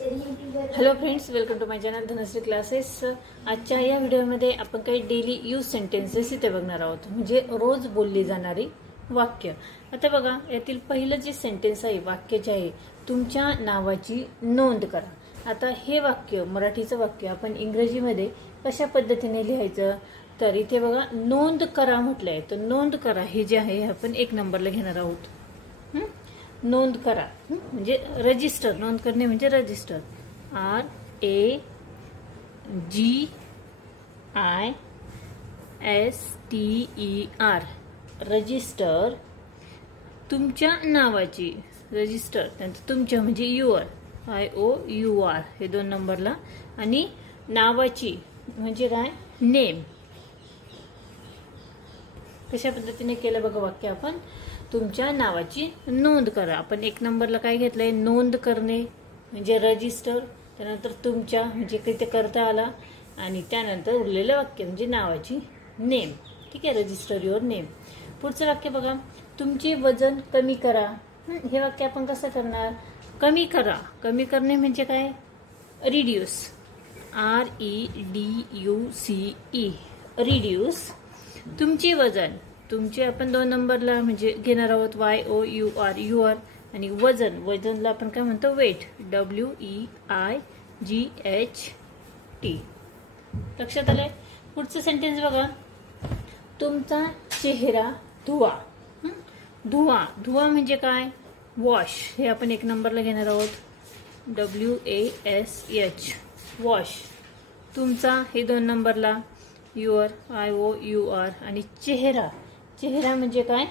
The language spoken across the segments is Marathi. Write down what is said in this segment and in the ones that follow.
Hello friends, welcome to my channel Dhanashree classes. आजच्या या व्हिडिओमध्ये आपण काही डेली यूज सेंटेन्सेस इथे बघणार आहोत, म्हणजे रोज बोलली जाणारी वाक्य. आता बघा, यातील पहिलं जे सेंटेन्स आहे, वाक्य जे आहे, तुमच्या नावाची नोंद करा. आता हे वाक्य, मराठीचं वाक्य, आपण इंग्रजीमध्ये कशा पद्धतीने लिहायचं, तर इथे बघा नोंद करा म्हटलंय. तर नोंद करा हे जे आहे आपण एक नंबरला घेणार आहोत. नोंद करा म्हणजे रजिस्टर. नोंद करणे म्हणजे रजिस्टर. RAGISTER, register. तुमच्या नावाची, रजिस्टर त्यानंतर तुमच्या म्हणजे युअर, IOUR हे 2 नंबरला. आणि नावाची म्हणजे काय, नेम. कशा पद्धतीने केलं बघा वाक्य आपण, तुमच्या नावाची नोंद करा. आपण 1 नंबरला काय घेतलंय, नोंद करणे म्हणजे रजिस्टर, त्यानंतर तुमच्या म्हणजे काही करता आला, आणि त्यानंतर उरलेलं वाक्य म्हणजे नावाची नेम. ठीक आहे, रजिस्टर युअर नेम. पुढचं वाक्य बघा, तुमचे वजन कमी करा. हे वाक्य आपण कसं करणार, कमी करा. कमी करणे म्हणजे काय, रिड्यूस, REDUCE, रिड्यूस. तुमचे वजन, तुमचे आपण 2 नंबरला म्हणजे घेणार आहोत, YOUR, युअर. आणि वजन, वजनला आपण काय म्हणतो, वेट, WEIGHT. लक्षात आलंय. पुढचं सेंटेन्स बघा, तुमचा चेहरा धुवा. धुवा, धुवा म्हणजे काय, वॉश. हे आपण 1 नंबरला घेणार आहोत, WASH, वॉश. तुमचा हे 2 नंबरला, युअर, IOUR. आणि चेहरा, चेहरा म्हणजे काय,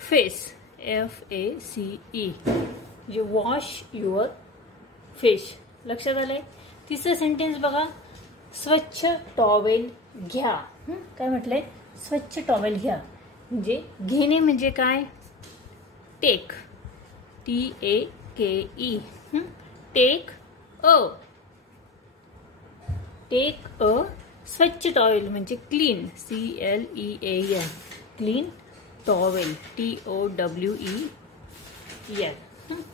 फेस, FACE, म्हणजे वॉश युअर फेस. लक्षात आलंय. तिसरं सेंटेन्स बघा, स्वच्छ टॉवेल घ्या. काय म्हटलंय, स्वच्छ टॉवेल घ्या. म्हणजे घेणे म्हणजे काय, टेक, TAKE, टेक अ स्वच्छ टॉवेल म्हणजे clean, CLEAN, clean towel, TOWEL.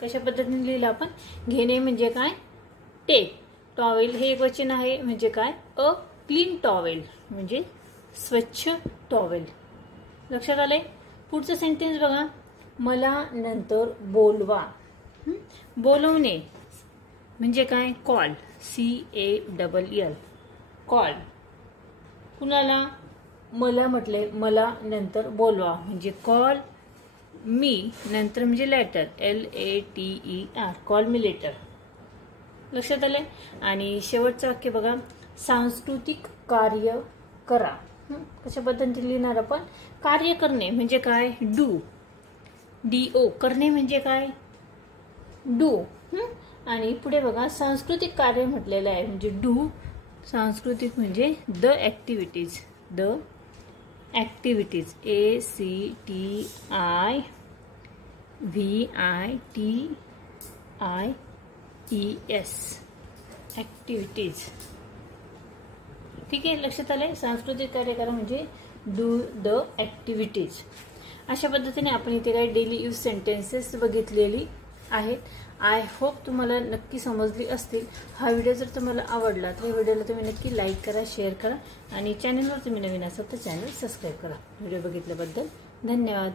कशा पद्धतीने लिहिलं आपण, घेणे म्हणजे काय, टेक. टॉवेल हे एक वचन आहे म्हणजे काय, अ क्लीन टॉवेल म्हणजे स्वच्छ टॉवेल. लक्षात आलंय. पुढचं सेंटेन्स बघा, मला नंतर बोलवा. बोलवणे म्हणजे काय, कॉल, CALL, कॉल. कुणाला, मला म्हटले, मला नंतर बोलवा म्हणजे कॉल मी. नंतर म्हणजे later, LATER, call me later. लक्षात आलंय. आणि शेवटचं वाक्य बघा, सांस्कृतिक कार्य करा. कशा पद्धतीने लिहिणार आपण, कार्य करणे म्हणजे काय, डू, DO. करणे म्हणजे काय, डू. आणि पुढे बघा, सांस्कृतिक कार्य म्हटलेलं आहे म्हणजे डू. सांस्कृतिक म्हणजे the activities, the activities, ACTIVITIES, activities. ठीक आहे, लक्षात आलंय. सांस्कृतिक कार्य करा म्हणजे डू द ऍक्टिव्हिटीज. अशा पद्धतीने आपण इथे काही डेली यूज सेंटेन्सेस बघितलेली आहेत. आय होप तुम्हाला नक्की समजली असतील. हा व्हिडिओ जर तुम्हाला आवडला तर व्हिडिओला तुम्ही नक्की लाईक करा, शेअर करा, आणि चॅनलवर तुम्ही नवीन असाल तर चॅनल सबस्क्राईब करा. व्हिडिओ बघितल्याबद्दल धन्यवाद.